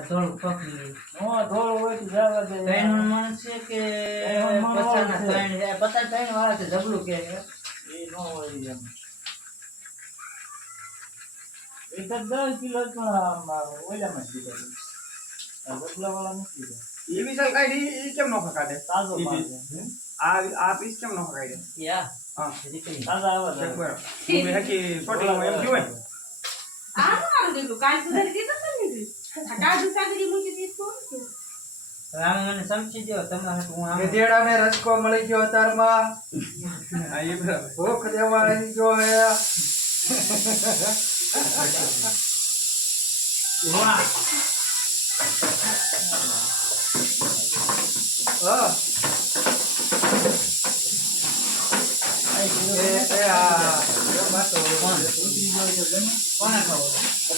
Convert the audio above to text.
ધોળ પકડી ઓ ધોળ હોય તો જવા દે ત્રણ મન છે કે પછી ના ત્રણ છે પછી ત્રણ વાળા છે ઝબલું કે એ નો હોય એમ એક દસ કિલો પણ મારો ઓલા માં દીધો આ ઝબલા વાળા નું કીધું એ વિશાલ કઈ દી એ કેમ નો ખાતા દે તાજો આ આ પીસ કેમ નો ખાઈ દે યા આ જે કે સાજા આવો છે કે પટલા માં એમ કેવાય આ નું આમ દીધું કાલ સુધી રામને સમજી દો તમને હું આ ગેડાને રસકો મળી ગયો તારમાં આ એ બરાબર ભૂખ દેવા રહી ગયો હે વાહ હા એ એ આ બસ કોણ કોણ આવો